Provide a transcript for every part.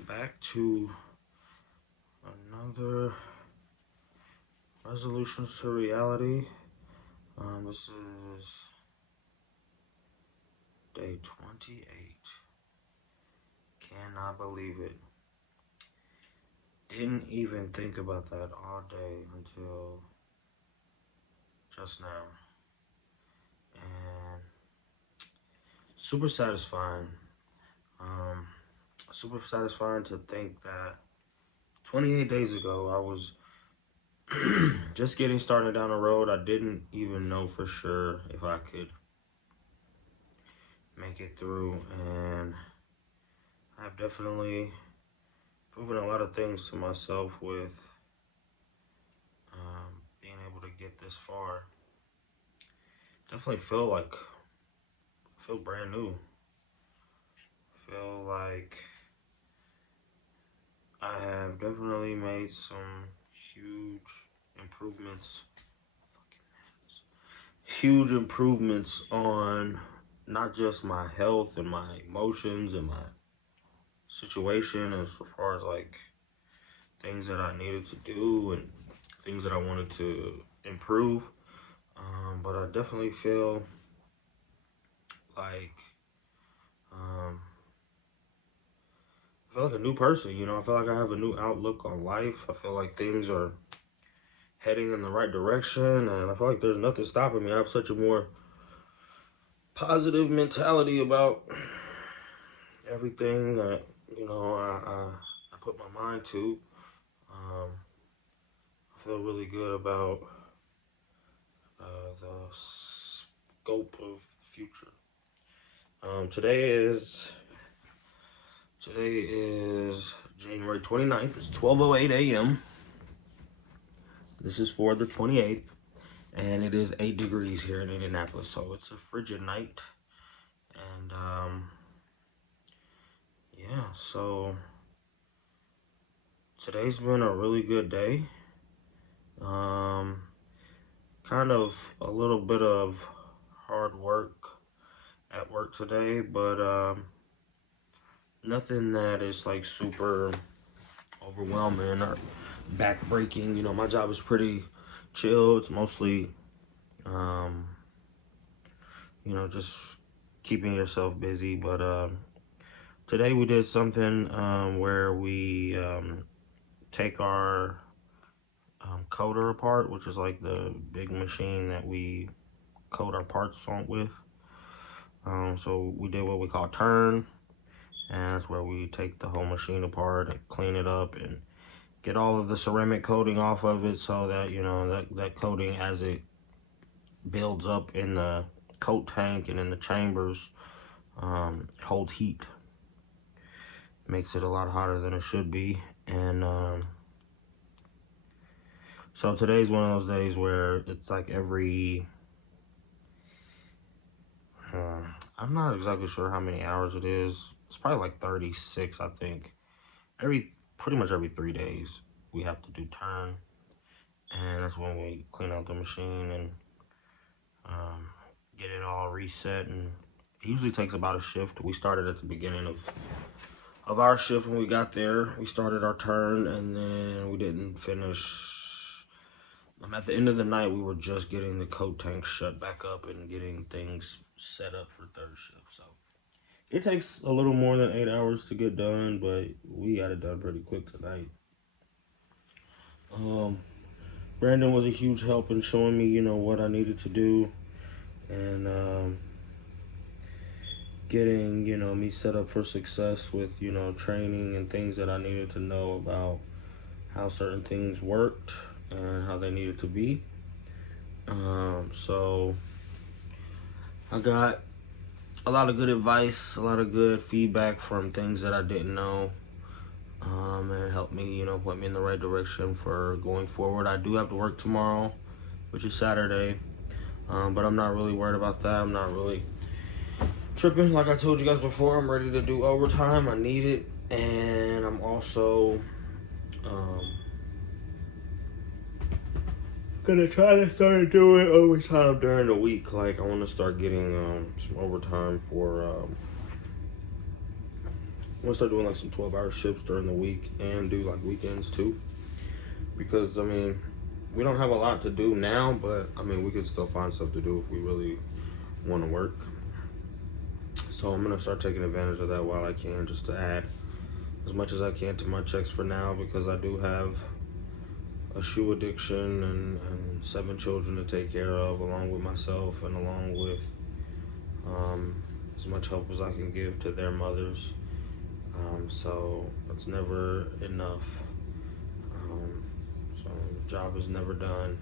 welcome back to another Resolutions to Reality. This is day 28. Cannot believe it. Didn't even think about that all day until just now. And super satisfying. Super satisfying to think that 28 days ago I was just getting started down the road. I didn't even know for sure if I could make it through, and I've definitely proven a lot of things to myself with being able to get this far. Definitely feel brand new. Feel like I have definitely made some huge improvements. Huge improvements on not just my health and my emotions and my situation as far as like things that I needed to do and things that I wanted to improve. But I definitely feel like I feel like a new person, you know. I feel like I have a new outlook on life. I feel like things are heading in the right direction, and I feel like there's nothing stopping me. I have such a more positive mentality about everything that, you know, I put my mind to. I feel really good about the scope of the future. Today is January 29th. It's 12:08 a.m. This is for the 28th, and it is 8 degrees here in Indianapolis, so it's a frigid night. And yeah, so today's been a really good day. Kind of a little bit of hard work at work today, but nothing that is like super overwhelming or backbreaking. You know, my job is pretty chill. It's mostly, you know, just keeping yourself busy. But today we did something where we take our coder apart, which is like the big machine that we coat our parts on with. So we did what we call turn, and that's where we take the whole machine apart and clean it up and get all of the ceramic coating off of it, so that, you know, that coating, as it builds up in the coat tank and in the chambers, holds heat. Makes it a lot hotter than it should be. And so today's one of those days where it's like every I'm not exactly sure how many hours it is. It's probably like 36, I think. Pretty much every 3 days we have to do turn, and that's when we clean out the machine and get it all reset. And it usually takes about a shift. We started at the beginning of our shift. When we got there, we started our turn, and then we didn't finish. At the end of the night, we were just getting the coat tank shut back up and getting things set up for third shift. So it takes a little more than 8 hours to get done, but we got it done pretty quick tonight. Brandon was a huge help in showing me, you know, what I needed to do, and getting, you know, me set up for success with, you know, training and things that I needed to know about how certain things worked and how they needed to be. So I got a lot of good advice, a lot of good feedback from things that I didn't know, and it helped me, you know, put me in the right direction for going forward. I do have to work tomorrow, which is Saturday, but I'm not really worried about that. I'm not really tripping. Like I told you guys before, I'm ready to do overtime. I need it, and I'm also gonna try to start doing overtime during the week. Like, I want to start getting some overtime for I'm gonna start doing like some 12-hour shifts during the week and do like weekends too. Because I mean, we don't have a lot to do now, but I mean, we could still find stuff to do if we really want to work. So I'm gonna start taking advantage of that while I can, just to add as much as I can to my checks for now, because I do have a shoe addiction and 7 children to take care of, along with myself and along with as much help as I can give to their mothers. So it's never enough. So the job is never done.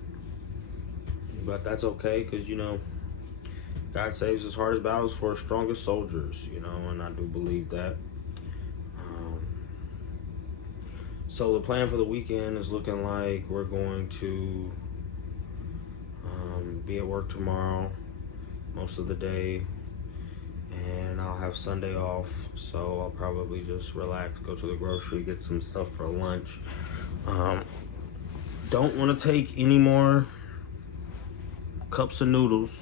But that's okay, because, you know, God saves his hardest battles for his strongest soldiers, you know, and I do believe that. So the plan for the weekend is looking like we're going to be at work tomorrow most of the day, and I'll have Sunday off, so I'll probably just relax, go to the grocery, get some stuff for lunch. Don't want to take any more cups of noodles.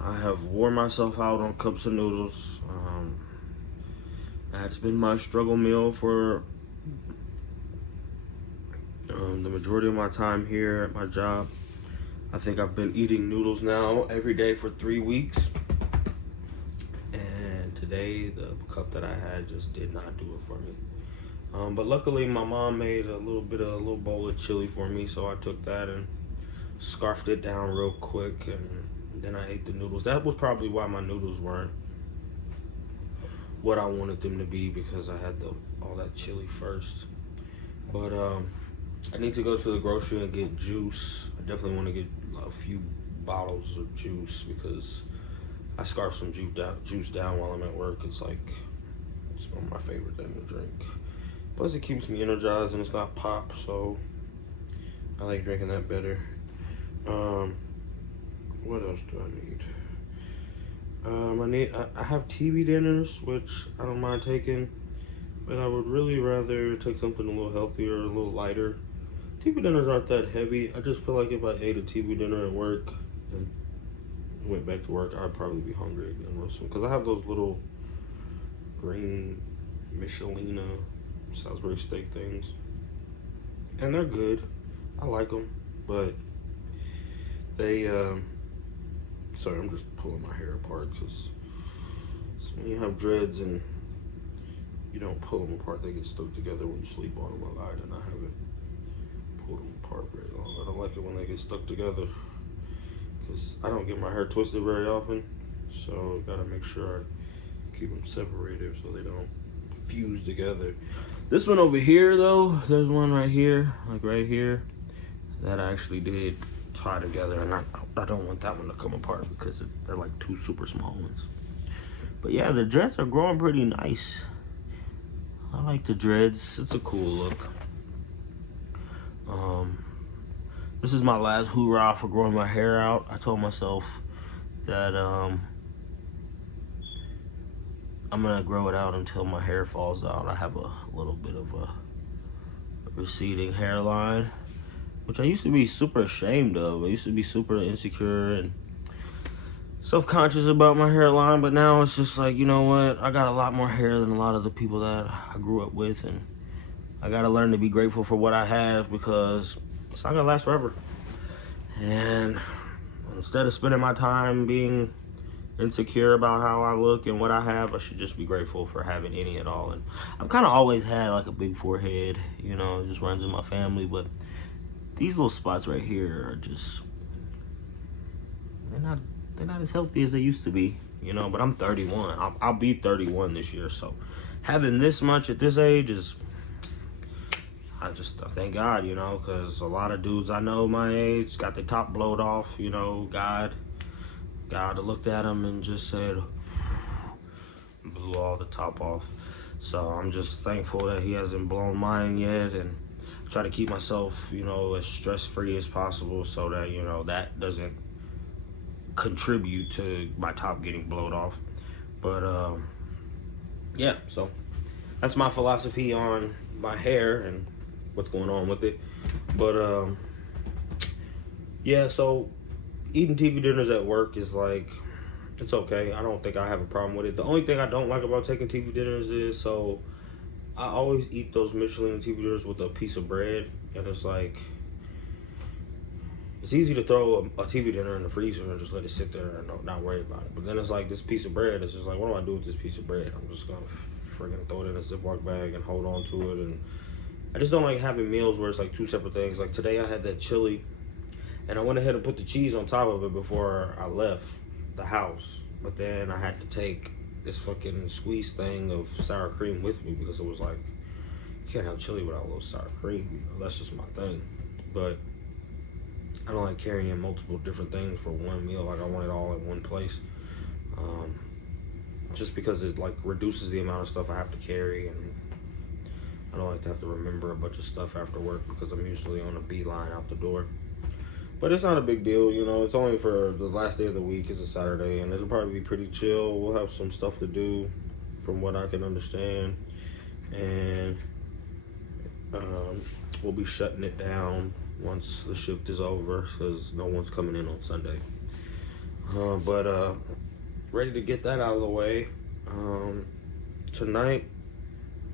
I have wore myself out on cups of noodles. That's been my struggle meal for the majority of my time here at my job. I think I've been eating noodles now every day for 3 weeks. And today, the cup that I had just did not do it for me. But luckily, my mom made a little bowl of chili for me, so I took that and scarfed it down real quick, and then I ate the noodles. That was probably why my noodles weren't what I wanted them to be, because I had all that chili first. But I need to go to the grocery and get juice. I definitely want to get a few bottles of juice, because I scarf some juice down while I'm at work. It's one of my favorite things to drink. Plus it keeps me energized and it's not pop, so I like drinking that better. What else do I need? I have TV dinners, which I don't mind taking, but I would really rather take something a little healthier, a little lighter. TV dinners aren't that heavy. I just feel like if I ate a TV dinner at work and went back to work, I'd probably be hungry again real soon. Because I have those little green Michelina Salisbury steak things, and they're good. I like them, but they sorry, I'm just pulling my hair apart, because when you have dreads and you don't pull them apart, they get stuck together when you sleep on them a lot, and I haven't pulled them apart very long. I don't like it when they get stuck together, because I don't get my hair twisted very often, so I gotta make sure I keep them separated so they don't fuse together. This one over here, though, there's one right here, like right here, that I actually did tie together, and I don't want that one to come apart, because they're like 2 super small ones. But yeah, the dreads are growing pretty nice. I like the dreads. It's a cool look. This is my last hoorah for growing my hair out. I told myself that I'm gonna grow it out until my hair falls out. I have a little bit of a receding hairline, which I used to be super ashamed of. I used to be super insecure and self-conscious about my hairline, but now it's just like, you know what? I got a lot more hair than a lot of the people that I grew up with, and I gotta learn to be grateful for what I have, because it's not gonna last forever. And instead of spending my time being insecure about how I look and what I have, I should just be grateful for having any at all. And I've kind of always had like a big forehead, you know, it just runs in my family, but these little spots right here are just, they're not as healthy as they used to be, you know. But I'm 31. I'll be 31 this year, so having this much at this age is, I thank God, you know, because a lot of dudes I know my age got their top blowed off, you know. God looked at them and just said, blew all the top off. So I'm just thankful that he hasn't blown mine yet, and try to keep myself, you know, as stress-free as possible, so that, you know, that doesn't contribute to my top getting blowed off. But yeah, so that's my philosophy on my hair and what's going on with it. But yeah, so eating TV dinners at work is like, It's okay. I don't think I have a problem with it. The only thing I don't like about taking TV dinners is, so I always eat those Michelin TV dinners with a piece of bread, and it's like, it's easy to throw a TV dinner in the freezer and just let it sit there and not worry about it. But then it's like this piece of bread. It's just like, what do I do with this piece of bread? I'm just gonna friggin' throw it in a Ziploc bag and hold on to it. And I just don't like having meals where it's like two separate things. Like today I had that chili, and I went ahead and put the cheese on top of it before I left the house. But then I had to take this fucking squeeze thing of sour cream with me because it was like, you can't have chili without a little sour cream. You know, that's just my thing. But I don't like carrying multiple different things for one meal. Like I want it all in one place. Just because it like reduces the amount of stuff I have to carry, and I don't like to have to remember a bunch of stuff after work because I'm usually on a beeline out the door. But it's not a big deal, you know. It's only for the last day of the week. It's a Saturday, and it'll probably be pretty chill. We'll have some stuff to do from what I can understand. And we'll be shutting it down once the shift is over because no one's coming in on Sunday. But ready to get that out of the way. Tonight,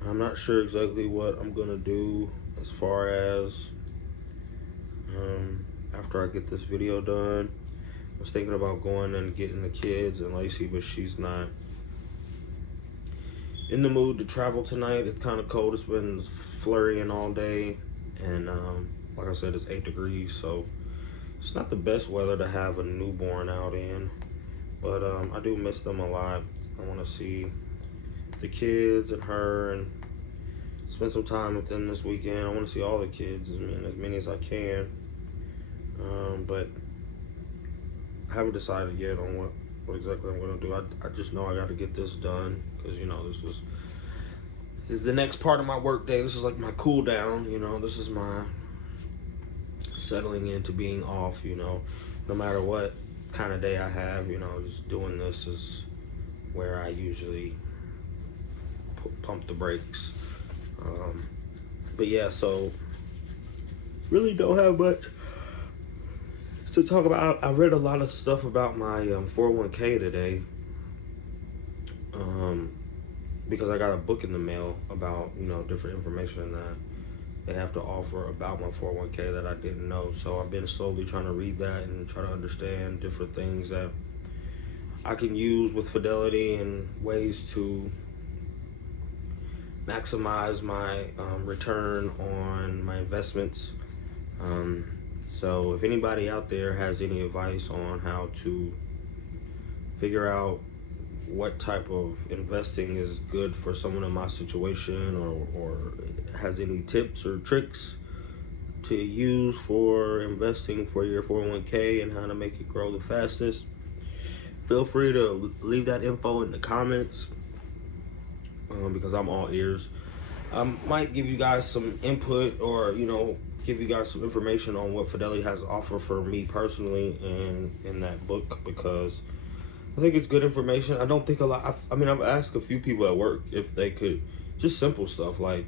I'm not sure exactly what I'm gonna do as far as after I get this video done. I was thinking about going and getting the kids and Lacey, but she's not in the mood to travel tonight. It's kind of cold. It's been flurrying all day, and like I said, it's 8 degrees, so it's not the best weather to have a newborn out in. But I do miss them a lot. I want to see the kids and her and spend some time with them this weekend. I want to see all the kids, as many as I can. But I haven't decided yet on what exactly I'm going to do. I just know I got to get this done because, you know, this is the next part of my work day. This is like my cool down, you know. This is my settling into being off, you know. No matter what kind of day I have, you know, just doing this is where I usually pump the brakes. But yeah, so really don't have much to talk about. I read a lot of stuff about my 401k today, because I got a book in the mail about, you know, different information that they have to offer about my 401k that I didn't know. So I've been slowly trying to read that and try to understand different things that I can use with Fidelity and ways to maximize my return on my investments. So if anybody out there has any advice on how to figure out what type of investing is good for someone in my situation, or has any tips or tricks to use for investing for your 401k and how to make it grow the fastest, feel free to leave that info in the comments, because I'm all ears. I might give you guys some input, or, you know, give you guys some information on what Fidelity has to offer for me personally in that book, because I think it's good information. I don't think a lot, I mean, I've asked a few people at work if they could, just simple stuff like,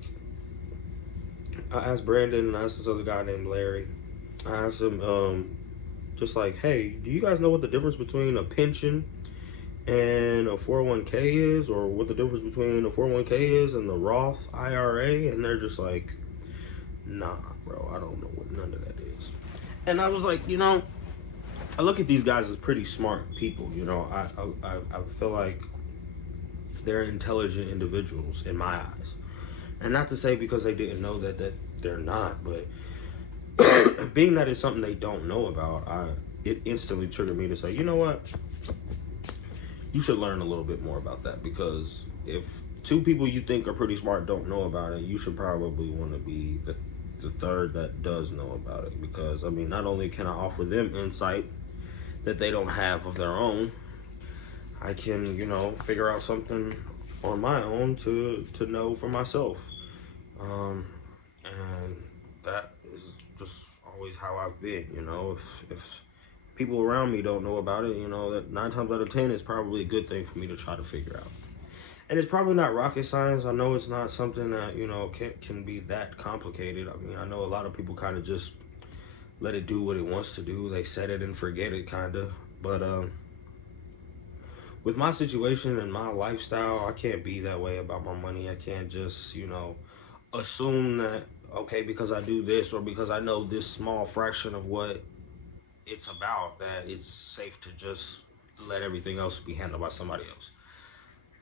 I asked Brandon and I asked this other guy named Larry. I asked him, just like, hey, do you guys know what the difference between a pension and a 401k is, or what the difference between a 401k is and the Roth IRA? And they're just like, nah, bro, I don't know what none of that is. And I was like, you know, I look at these guys as pretty smart people, you know. I feel like they're intelligent individuals in my eyes. And not to say because they didn't know that they're not, but being that it's something they don't know about, it instantly triggered me to say, you know what? You should learn a little bit more about that, because if two people you think are pretty smart don't know about it, you should probably want to be the third that does know about it. Because, I mean, not only can I offer them insight that they don't have of their own, I can, you know, figure out something on my own to know for myself. And that is just always how I've been, you know. If people around me don't know about it, you know, that 9 times out of 10 is probably a good thing for me to try to figure out. And it's probably not rocket science. I know it's not something that, you know, can be that complicated. I mean, I know a lot of people kind of just let it do what it wants to do. They set it and forget it, kind of. But with my situation and my lifestyle, I can't be that way about my money. I can't just, assume that, okay, because I do this or because I know this small fraction of what it's about, that it's safe to just let everything else be handled by somebody else.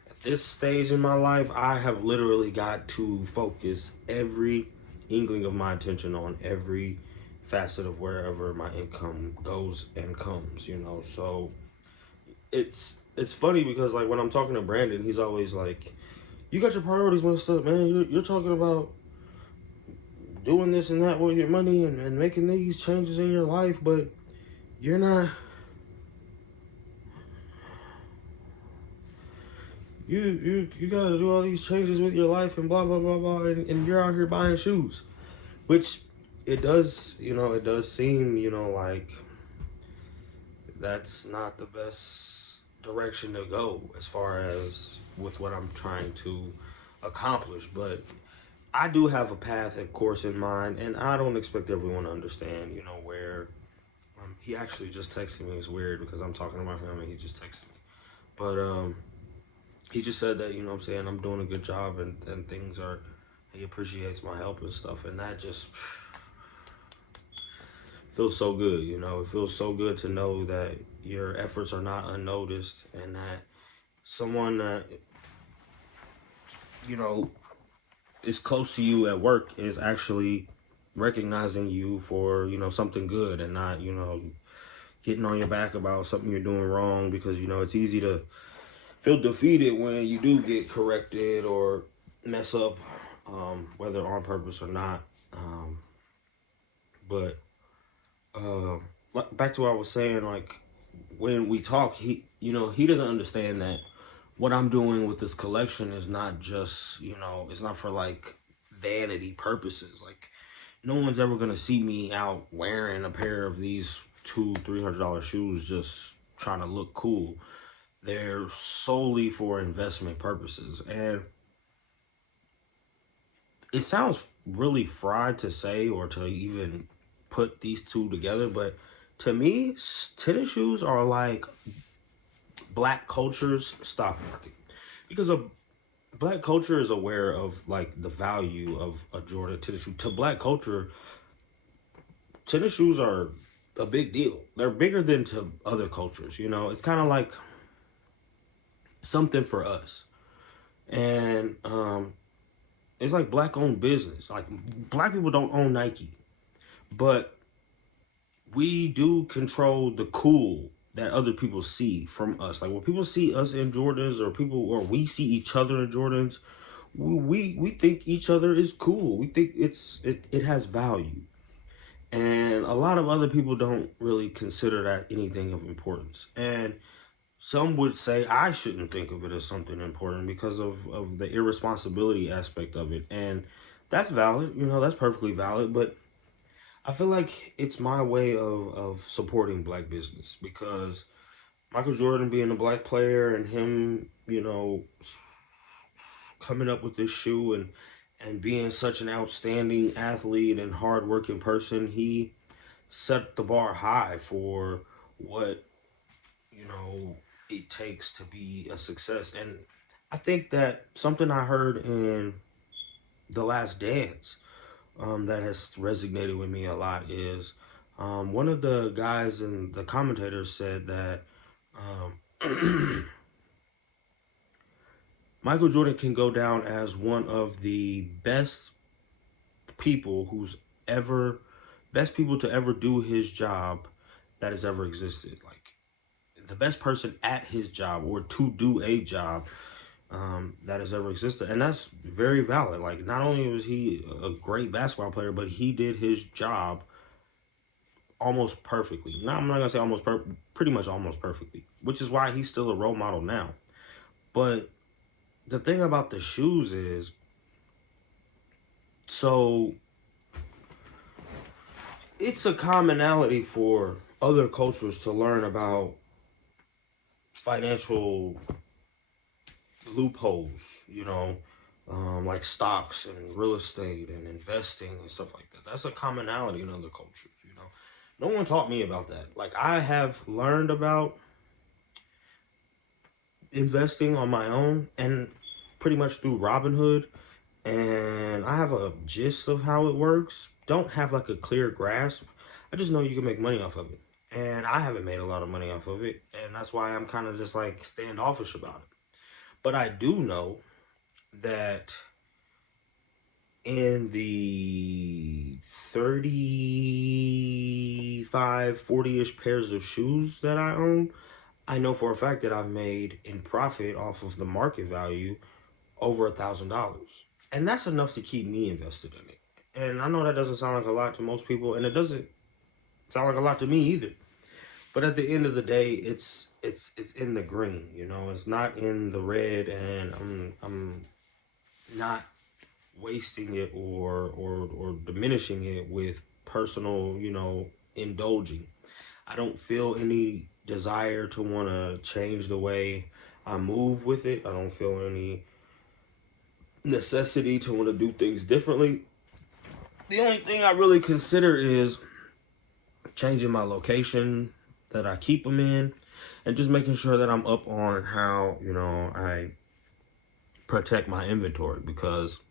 At this stage in my life, I have literally got to focus every inkling of my attention on every facet of wherever my income goes and comes, So it's funny because like when I'm talking to Brandon, he's always like, "You got your priorities messed up, man. You're talking about doing this and that with your money and making these changes in your life, but you're not. You gotta do all these changes with your life and blah blah blah blah, and you're out here buying shoes," which it does seem like that's not the best direction to go as far as with what I'm trying to accomplish. But I do have a path, of course, in mind, and I don't expect everyone to understand, where he actually just texted me. It's weird because I'm talking about him and he just texted me. But he just said that, what I'm saying, I'm doing a good job and things are, he appreciates my help and stuff. And that just feels so good, It feels so good to know that your efforts are not unnoticed and that someone that, is close to you at work is actually recognizing you for, something good and not, getting on your back about something you're doing wrong because, it's easy to feel defeated when you do get corrected or mess up, whether on purpose or not. But back to what I was saying, like when we talk, he doesn't understand that what I'm doing with this collection is not just, it's not for like vanity purposes. Like no one's ever gonna see me out wearing a pair of these $200-$300 shoes just trying to look cool. They're solely for investment purposes. And it sounds really fried to say or to even put these two together, but to me, tennis shoes are like black culture's stock market, because black culture is aware of like the value of a Jordan tennis shoe. To black culture, tennis shoes are a big deal. They're bigger than to other cultures. It's kind of like something for us, and it's like black owned business. Like black people don't own Nike, but we do control the cool that other people see from us. Like when people see us in Jordans or we see each other in Jordans, we think each other is cool. We think it has value. And a lot of other people don't really consider that anything of importance. And some would say I shouldn't think of it as something important because of the irresponsibility aspect of it. And that's valid, that's perfectly valid. But I feel like it's my way of supporting black business because Michael Jordan being a black player and him, coming up with this shoe and being such an outstanding athlete and hardworking person, he set the bar high for what, it takes to be a success. And I think that something I heard in The Last Dance that has resonated with me a lot is one of the guys and the commentators said that Michael Jordan can go down as one of the best people to ever do his job that has ever existed. Like the best person at his job or to do a job that has ever existed. And that's very valid. Like not only was he a great basketball player, but he did his job almost perfectly. Now I'm not gonna say pretty much almost perfectly, which is why he's still a role model now. But the thing about the shoes is, so it's a commonality for other cultures to learn about financial loopholes, like stocks and real estate and investing and stuff like that. That's a commonality in other cultures, No one taught me about that. Like I have learned about investing on my own and pretty much through Robinhood, and I have a gist of how it works. Don't have like a clear grasp. I just know you can make money off of it. And I haven't made a lot of money off of it, and that's why I'm kind of just like standoffish about it. But I do know that in the 35, 40-ish pairs of shoes that I own, I know for a fact that I've made in profit off of the market value over $1,000. And that's enough to keep me invested in it. And I know that doesn't sound like a lot to most people, and it doesn't sound like a lot to me either. But at the end of the day, it's in the green, you know. It's not in the red, and I'm not wasting it or diminishing it with personal, you know, indulging. I don't feel any desire to want to change the way I move with it. I don't feel any necessity to want to do things differently. The only thing I really consider is changing my location that I keep them in, and just making sure that I'm up on how, you know, I protect my inventory, because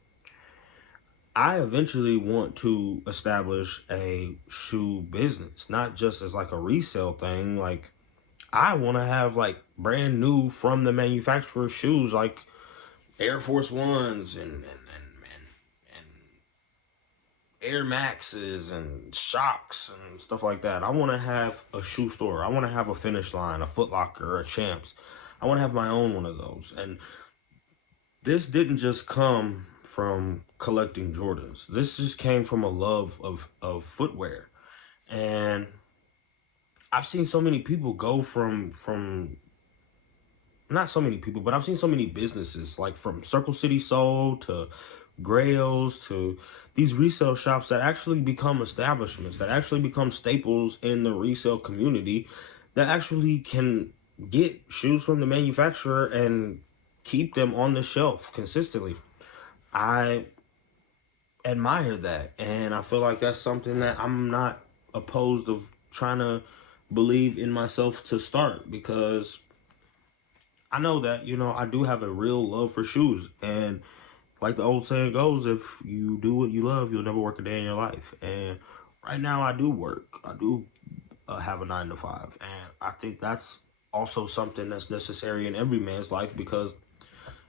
I eventually want to establish a shoe business, not just as like a resale thing. Like, I want to have like brand new from the manufacturer shoes, like Air Force Ones and Air Maxes and Shocks and stuff like that. I want to have a shoe store. I want to have a Finish Line, a Foot Locker, a Champs. I want to have my own one of those. And this didn't just come from collecting Jordans. This just came from a love of footwear. And I've seen so many people go from not so many people, but I've seen so many businesses, like from Circle City Soul to Grails to these resale shops that actually become establishments, that actually become staples in the resale community, that actually can get shoes from the manufacturer and keep them on the shelf consistently. I admire that, and I feel like that's something that I'm not opposed of trying to believe in myself to start, because I know that, you know, I do have a real love for shoes. And like the old saying goes, if you do what you love, you'll never work a day in your life. And right now I do work. I do have a 9 to 5. And I think that's also something that's necessary in every man's life, because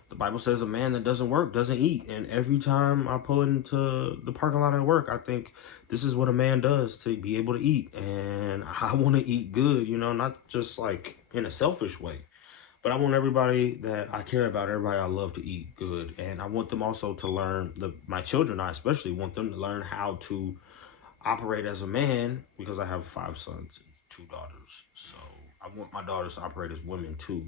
the Bible says a man that doesn't work doesn't eat. And every time I pull into the parking lot at work, I think this is what a man does to be able to eat. And I want to eat good, you know, not just like in a selfish way. But I want everybody that I care about, everybody I love, to eat good. And I want them also to learn, my children, I especially want them to learn how to operate as a man, because I have 5 sons and 2 daughters. So I want my daughters to operate as women too.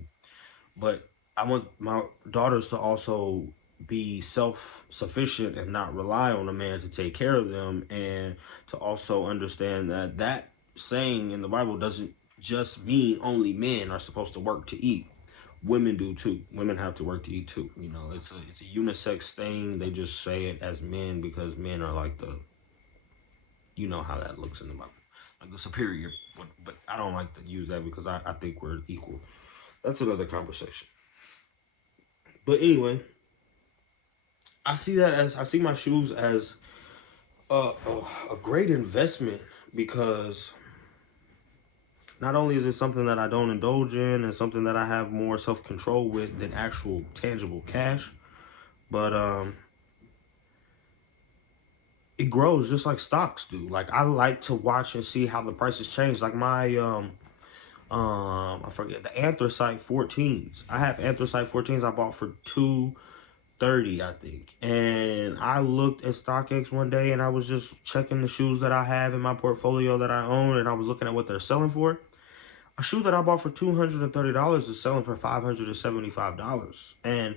But I want my daughters to also be self-sufficient and not rely on a man to take care of them, and to also understand that that saying in the Bible doesn't just mean only men are supposed to work to eat. Women do too. Women have to work to eat too. You know, it's a unisex thing. They just say it as men because men are like the, you know how that looks in the Bible, like the superior. But I don't like to use that, because I think we're equal. That's another conversation. But anyway, I see my shoes as a great investment, because not only is it something that I don't indulge in and something that I have more self-control with than actual tangible cash, but it grows just like stocks do. Like, I like to watch and see how the prices change. Like my I forget, the Anthracite 14s. I have Anthracite 14s I bought for $230, I think. And I looked at StockX one day, and I was just checking the shoes that I have in my portfolio that I own, and I was looking at what they're selling for. A shoe that I bought for $230 is selling for $575. And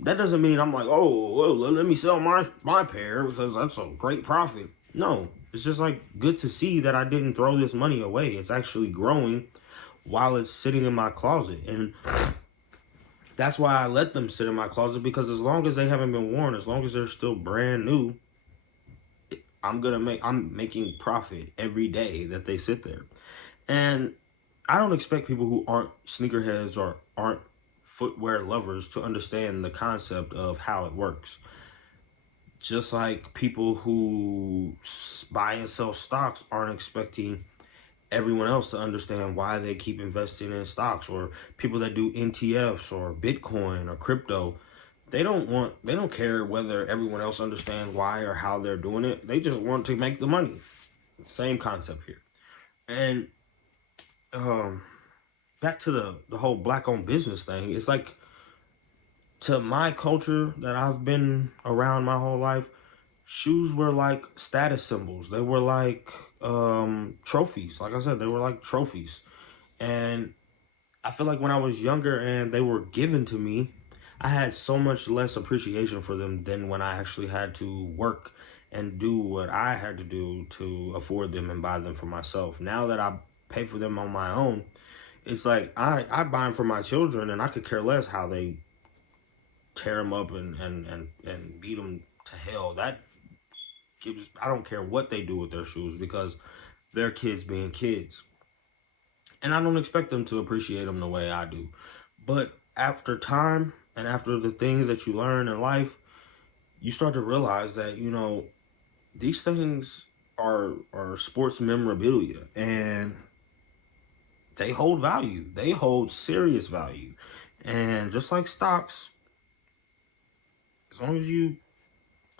that doesn't mean I'm like, oh, well, let me sell my pair because that's a great profit. No, it's just like good to see that I didn't throw this money away. It's actually growing while it's sitting in my closet. And that's why I let them sit in my closet, because as long as they haven't been worn, as long as they're still brand new, I'm making profit every day that they sit there. And I don't expect people who aren't sneakerheads or aren't footwear lovers to understand the concept of how it works. Just like people who buy and sell stocks aren't expecting everyone else to understand why they keep investing in stocks, or people that do NTFs or Bitcoin or crypto. They don't care whether everyone else understands why or how they're doing it. They just want to make the money. Same concept here. And back to the whole black owned business thing. It's like, to my culture that I've been around my whole life, shoes were like status symbols. They were like trophies. Like I said, they were like trophies. And I feel like when I was younger and they were given to me, I had so much less appreciation for them than when I actually had to work and do what I had to do to afford them and buy them for myself. Now that I pay for them on my own, it's like I buy them for my children, and I could care less how they tear them up and beat them to hell. That gives, I don't care what they do with their shoes, because they're kids being kids. And I don't expect them to appreciate them the way I do. But after time and after the things that you learn in life, you start to realize that, you know, these things are sports memorabilia, and they hold value. They hold serious value. And just like stocks, as long as you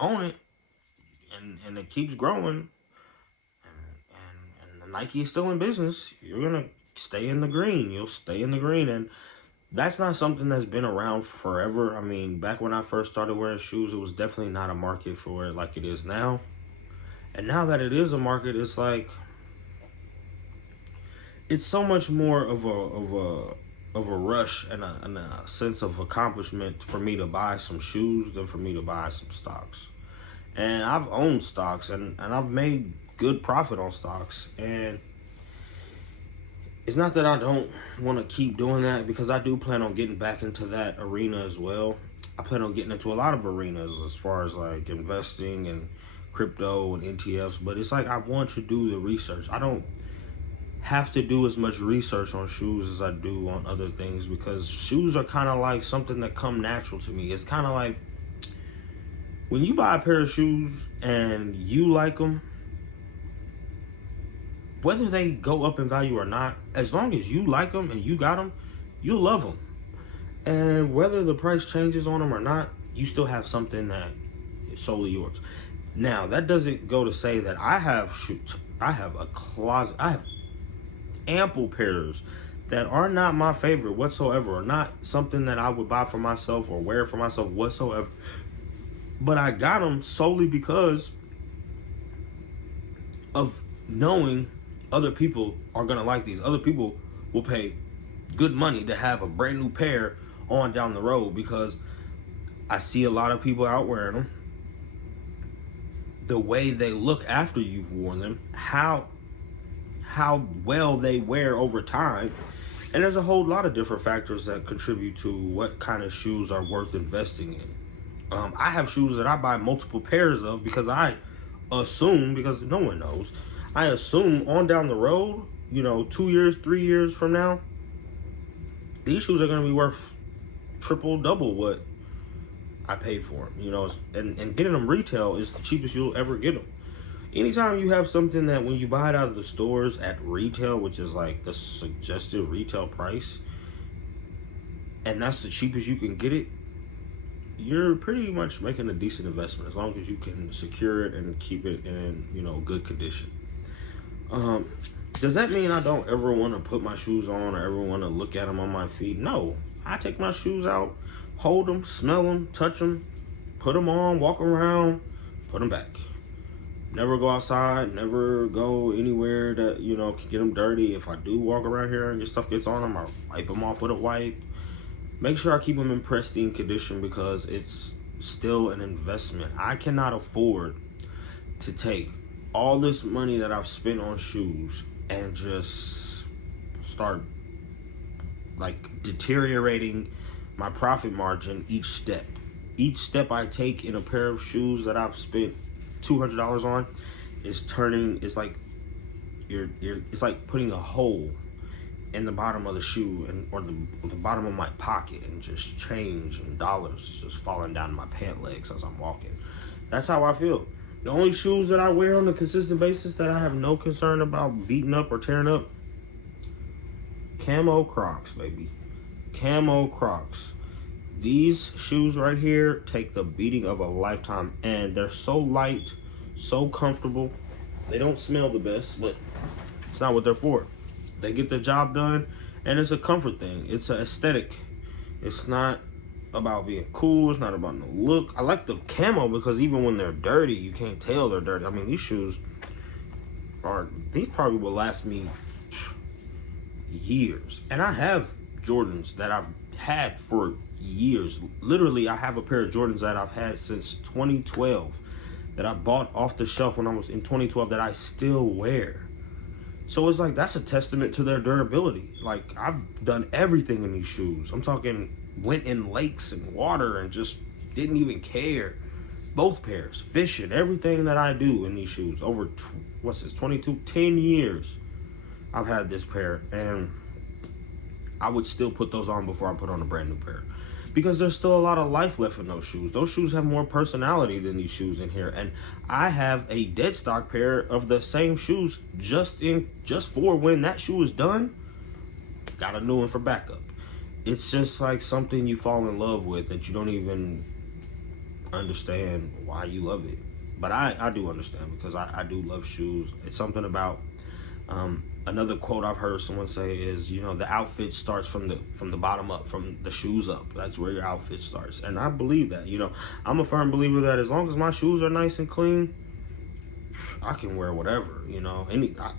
own it and it keeps growing, and Nike is still in business, you're going to stay in the green. You'll stay in the green. And that's not something that's been around forever. I mean, back when I first started wearing shoes, it was definitely not a market for it like it is now. And now that it is a market, it's like, it's so much more of a rush and a sense of accomplishment for me to buy some shoes than for me to buy some stocks. And I've owned stocks, and I've made good profit on stocks. And it's not that I don't want to keep doing that, because I do plan on getting back into that arena as well. I plan on getting into a lot of arenas as far as like investing and crypto and NTFs. But it's like, I want to do the research. I don't have to do as much research on shoes as I do on other things, because shoes are kind of like something that come natural to me. It's kind of like when you buy a pair of shoes and you like them, whether they go up in value or not, as long as you like them and you got them, you'll love them. And whether the price changes on them or not, you still have something that is solely yours. Now, that doesn't go to say that I have shoes. I have a closet. I have ample pairs that are not my favorite whatsoever, or not something that I would buy for myself or wear for myself whatsoever. But I got them solely because of knowing other people are going to like these. Other people will pay good money to have a brand new pair on down the road, because I see a lot of people out wearing them. The way they look after you've worn them, how well they wear over time. And there's a whole lot of different factors that contribute to what kind of shoes are worth investing in. I have shoes that I buy multiple pairs of, because I assume, because no one knows, I assume on down the road, 2 years, 3 years from now, these shoes are going to be worth triple, double what I paid for them. And getting them retail is the cheapest you'll ever get them. Anytime you have something that when you buy it out of the stores at retail, which is like the suggested retail price, and that's the cheapest you can get it, you're pretty much making a decent investment, as long as you can secure it and keep it in, good condition. Does that mean I don't ever want to put my shoes on or ever want to look at them on my feet? No. I take my shoes out, hold them, smell them, touch them, put them on, walk around, put them back. Never go outside, never go anywhere that, can get them dirty. If I do walk around here and stuff gets on them, I'll wipe them off with a wipe. Make sure I keep them in pristine condition, because it's still an investment. I cannot afford to take all this money that I've spent on shoes and just start like deteriorating my profit margin each step. Each step I take in a pair of shoes that I've spent $200 on is it's like it's like putting a hole in the bottom of the shoe or the bottom of my pocket, and just change and dollars just falling down my pant legs as I'm walking. That's how I feel. The only shoes that I wear on a consistent basis that I have no concern about beating up or tearing up, camo Crocs, baby. Camo Crocs. These shoes right here take the beating of a lifetime, and they're so light, so comfortable. They don't smell the best, but it's not what they're for. They get the job done, and it's a comfort thing. It's an aesthetic. It's not about being cool. It's not about the look. I like the camo because even when they're dirty, you can't tell they're dirty. I mean, these shoes these probably will last me years. And I have Jordans that I've had for years. Literally, I have a pair of Jordans that I've had since 2012 that I bought off the shelf when I was in 2012 that I still wear. So it's like, that's a testament to their durability. Like, I've done everything in these shoes. I'm talking went in lakes and water and just didn't even care. Both pairs, fishing, everything that I do in these shoes. Over, 10 years I've had this pair. And I would still put those on before I put on a brand new pair. Because there's still a lot of life left in those shoes. Those shoes have more personality than these shoes in here. And I have a dead stock pair of the same shoes just for when that shoe is done. Got a new one for backup. It's just like something you fall in love with that you don't even understand why you love it. But I do understand, because I do love shoes. It's something about another quote I've heard someone say is, you know, the outfit starts from the bottom up, from the shoes up. That's where your outfit starts. And I believe that. You know, I'm a firm believer that as long as my shoes are nice and clean, I can wear whatever, you know.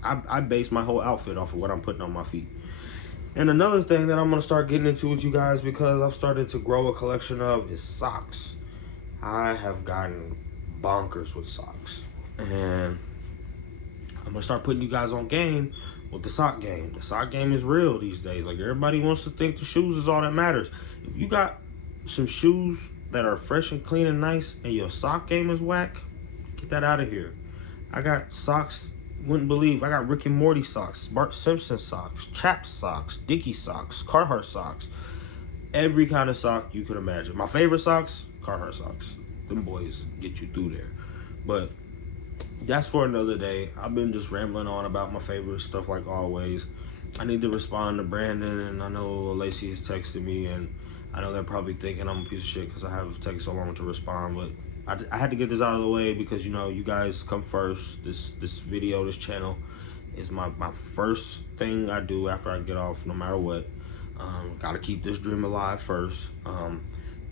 I base my whole outfit off of what I'm putting on my feet. And another thing that I'm going to start getting into with you guys, because I've started to grow a collection of, is socks. I have gotten bonkers with socks. And I'm going to start putting you guys on game with the sock game. The sock game is real these days. Like, everybody wants to think the shoes is all that matters. If you got some shoes that are fresh and clean and nice, and your sock game is whack, get that out of here. I got socks, wouldn't believe. I got Rick and Morty socks, Bart Simpson socks, Chaps socks, Dickie socks, Carhartt socks. Every kind of sock you could imagine. My favorite socks, Carhartt socks. Them boys get you through there. But that's for another day. I've been just rambling on about my favorite stuff like always. I need to respond to Brandon, and I know Lacey has texted me, and I know they're probably thinking I'm a piece of shit because I have taken so long to respond, but I had to get this out of the way because, you know, you guys come first. This video, this channel is my first thing I do after I get off, no matter what. Gotta keep this dream alive first.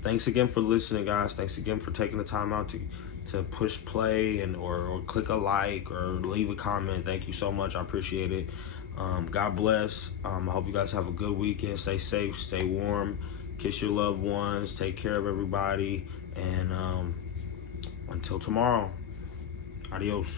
Thanks again for listening, guys. Thanks again for taking the time out to push play or click a like or leave a comment. Thank you so much. I appreciate it. God bless. I hope you guys have a good weekend. Stay safe, stay warm, kiss your loved ones, take care of everybody, and until tomorrow, adios.